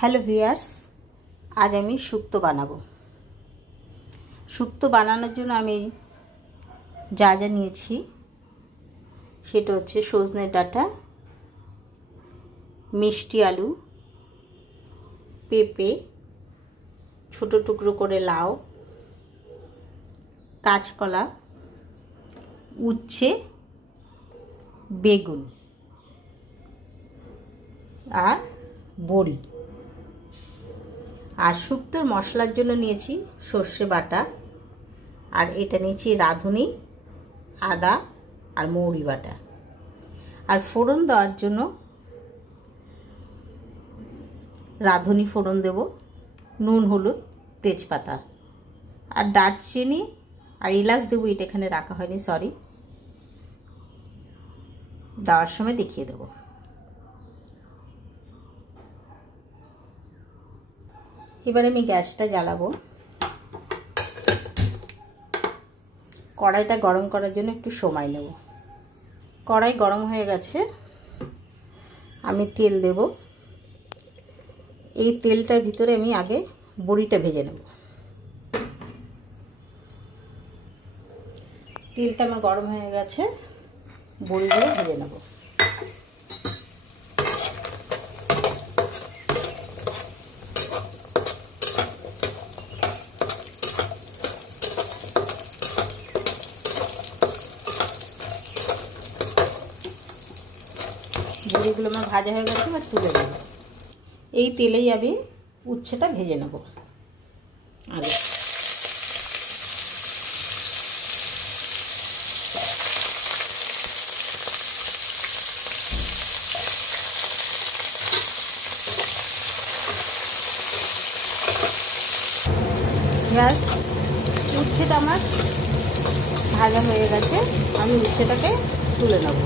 Hello viewers, আজ আমি শুক্তো বানাবো। শুক্তো বানানোর জন্য আমি যা যা নিয়েছি সেটা হচ্ছে সজনে ডাঁটা, মিষ্টি আলু, পেঁপে, ছোট টুকরো করে লাউ, কাঁচকলা, উচ্ছে, বেগুন আর বড়ি। আর শুক্তোর মশলার জন্য নিয়েছি সর্ষে বাটা, আর এটা নিয়েছি রাঁধুনি, আদা আর মৌরি বাটা। আর ফোড়ন দেওয়ার জন্য রাঁধুনি ফোড়ন দেব, নুন, হলুদ, তেজপাতা আর দারচিনি আর এলাচ দেবো। এটা এখানে রাখা হয়নি, সরি, দেওয়ার সময় দেখিয়ে দেবো। এবার আমি গ্যাসটা জ্বালাবো। কড়াইটা গরম করার জন্য একটু সময় নেব। কড়াই গরম হয়ে গেছে, আমি তেল দেব। এই তেলটার ভিতরে আমি আগে বড়িটা ভেজে নেব। তেলটা আমার গরম হয়ে গেছে, বড়িগুলো ভেজে নেব। বড়িগুলো আমার ভাজা হয়ে গেছে, এবার তুলে নেব। এই তেলেই আমি উচ্ছেটা ভেজে নেব আগে। গ্যাস উচ্ছেটা আমার ভাজা হয়ে গেছে, আমি উচ্ছেটাকে তুলে নেব।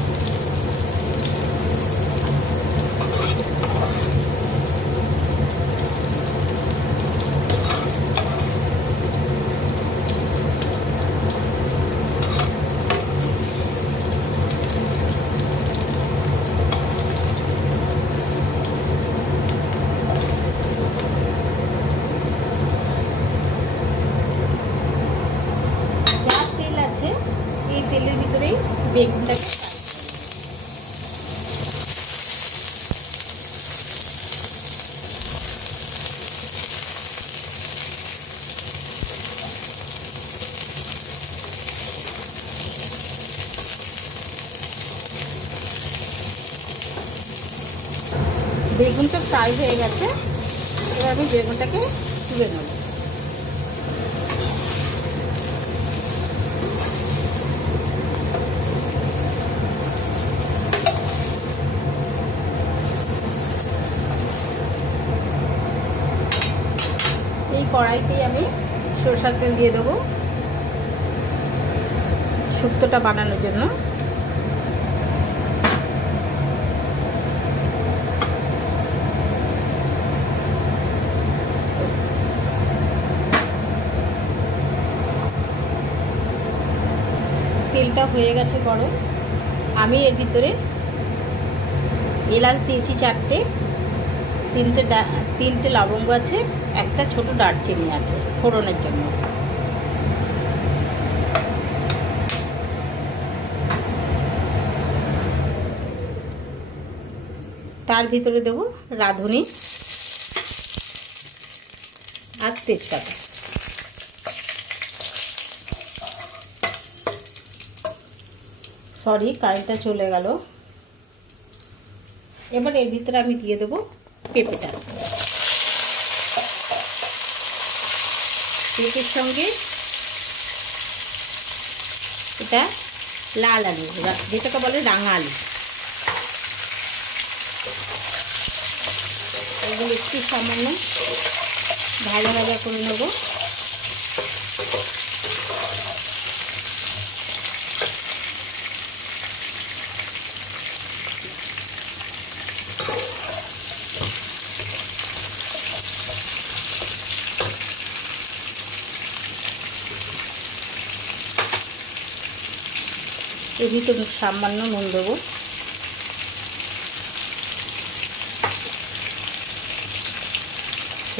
এই তেলের ভিতরেই বেগুনটাকে বেগুনটা ফ্রাই হয়ে গেছে, এবার আমি বেগুনটাকে তুলে নেব। এই কড়াইতেই আমি সরষের তেল দিয়ে দেবো শুক্তোটা বানানোর জন্য। তেলটা হয়ে গেছে গরম, আমি এর ভিতরে এলাচ দিয়েছি 4টে, 3টে লবঙ্গ আছে, একটা ছোট দারচিনি আছে ফোড়নের জন্য। তার ভিতরে দেব রাঁধুনি আর তেজপাতা। সরি, কারেন্টটা চলে গেল। এবার এর ভিতরে আমি দিয়ে দেবো পেঁপেটা। পেঁপের সঙ্গে এটা লাল আলু, যেটাকে বলে রাঙা আলু, এগুলো একটু সামান্য ভাজা ভাজা করে নেব। এর ভিতরে সামান্য নুন দেবো।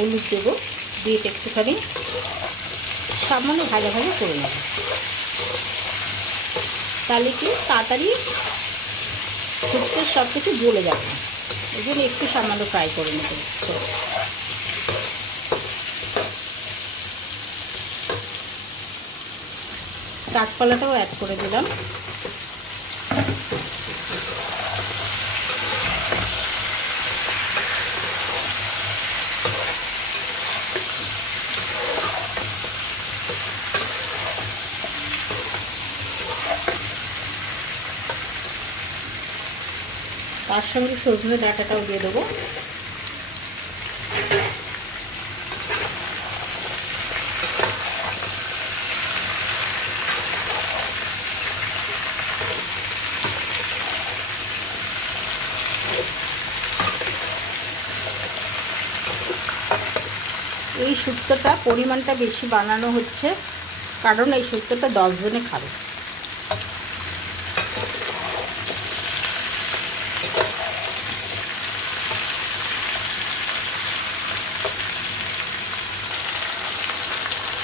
হলুদ দেবো, দিয়ে একটুখানি সামান্য ভাজা ভাজা করে নেব। তাহলে কি তাড়াতাড়ি শুক্তোর সব কিছু গলে যাবে, এই জন্য একটু সামান্য ফ্রাই করে নেব। কাঁচকলাটাও অ্যাড করে দিলাম। তার সঙ্গে সজনে ডাঁটাটাও দিয়ে দেবো। এই শুক্তোটা পরিমাণটা বেশি বানানো হচ্ছে, কারণ এই শুক্তোটা 10 জনে খাবে।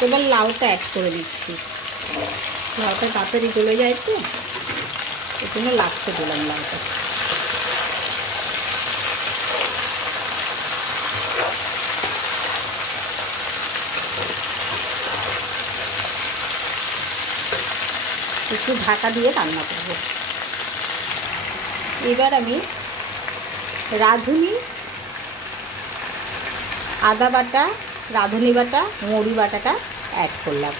এবার লাউটা অ্যাড করে দিচ্ছি। লাউটা তাড়াতাড়ি গলে যায় তো, এই জন্য লাস্টে দিলাম লাউটা। একটু ঢাকা দিয়ে রান্না করব। এবার আমি রাঁধুনি আদা বাটা, রাঁধুনি বাটা, মৌরি বাটাটা অ্যাড করলাম।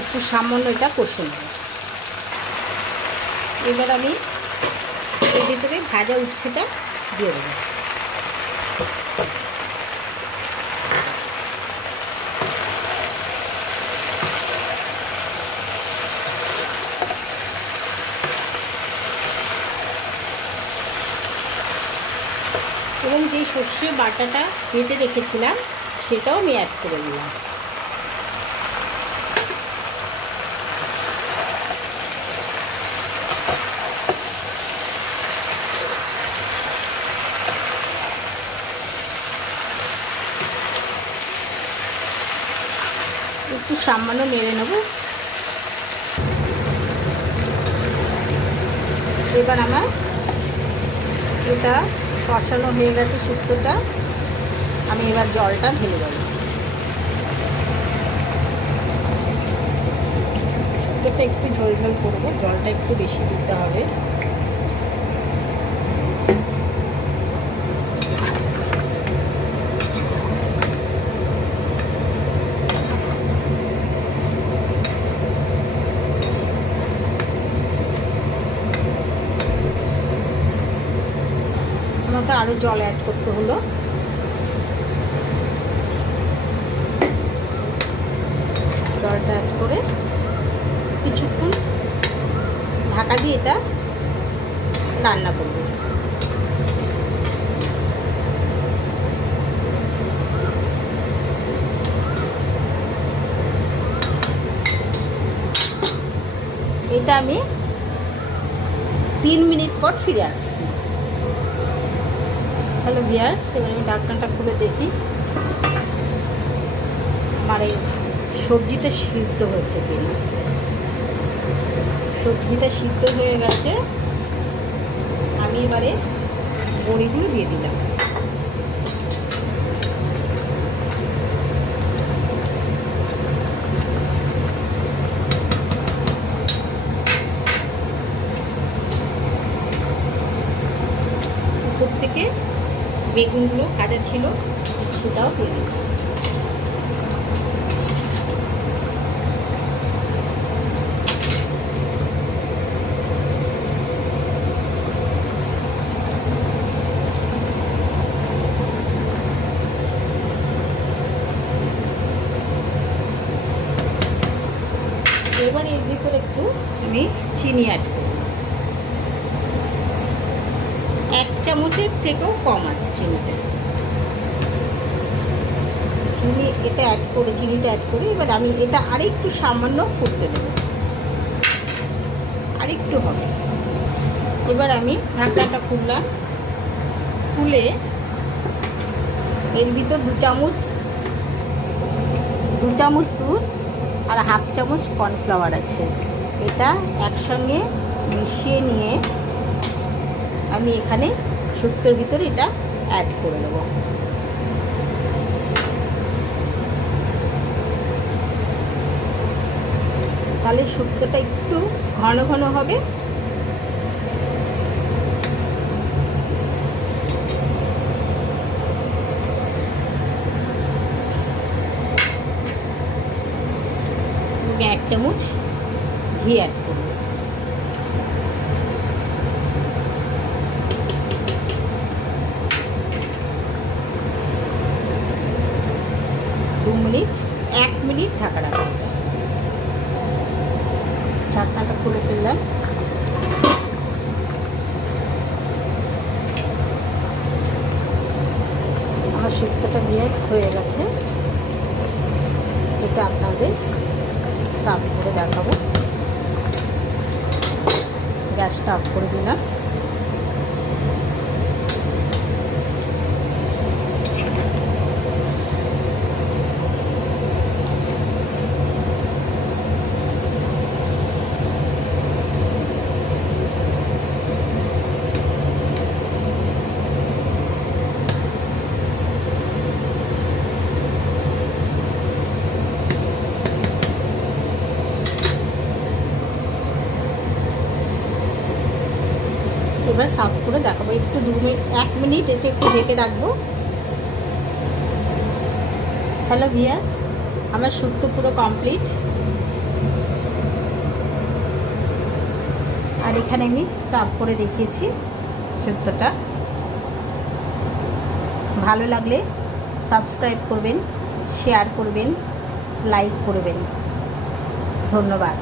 একটু সামান্য এটা কষে নেব। এবার আমি এর ভিতরে ভাজা উচ্ছেটা দিয়ে দেবো। এবং যেই সর্ষে বাটাটা বেটে রেখেছিলাম সেটাও আমি অ্যাড করে দিলাম। একটু সামান্য নেড়ে নেব। এবার আমার এটা কষানো হয়ে গেছে শুক্তোটা, আমি এবার জলটা ঢেলে দেব। শুক্তোটা একটু ঝোল ঝোল করবো, জলটা একটু বেশি দিতে হবে। আমাকে আরও জল অ্যাড করতে হলো। জলটা অ্যাড করে কিছুক্ষণ ঢাকা দিয়ে এটা রান্না করব। এটা আমি 3 মিনিট পর ফিরে আসছি। হ্যালো ভিউয়ার্স, এবার আমি ঢাকনাটা খুলে দেখি আমার এই সবজিটা সিদ্ধ হয়েছে কিনা। সবজিটা সিদ্ধ হয়ে গেছে। আমি এবারে বড়িগুলো দিয়ে দিলাম। উপর থেকে বেগুনগুলো কাটা ছিল সেটাও দিয়ে দিলাম। এবার এর ভিতরে একটু আমি চিনি অ্যাড করব। 1 চামচের থেকেও কম আছে চিনিটা। চিনি এটা অ্যাড করে চিনিটা অ্যাড করে এবার আমি এটা আরেকটু সামান্য ফুটতে দেবো, আরেকটু হবে। এবার আমি ঢাকনাটা খুললাম, খুলে এর ভিতর 2 চামচ দুধ আর 1/2 চামচ কর্নফ্লাওয়ার আছে। এটা একসঙ্গে মিশিয়ে নিয়ে আমি এখানে শুক্তোর ভিতরে এটা অ্যাড করে দেবো। তাহলে শুক্তোটা একটু ঘন ঘন হবে। আমি 1 চামচ ঘি অ্যাড করব। এক মিনিট ঢাকা রাখবো। ঢাকনাটা খুলে ফেললাম। আমার শুক্তোটা বেশ হয়ে গেছে। এটা আপনাদের সার্ভ করে দেখাবো। গ্যাসটা অফ করে দিলাম। এবার সার্ভ করে দেখাবো। একটু 1 মিনিট এটা একটু ঢেকে রাখবো। হ্যালো ভিউয়ার্স, আমার শুক্তো পুরো কমপ্লিট। আর এখানে আমি সার্ভ করে দেখিয়েছি শুক্তোটা। ভালো লাগলে সাবস্ক্রাইব করবেন, শেয়ার করবেন, লাইক করবেন। ধন্যবাদ।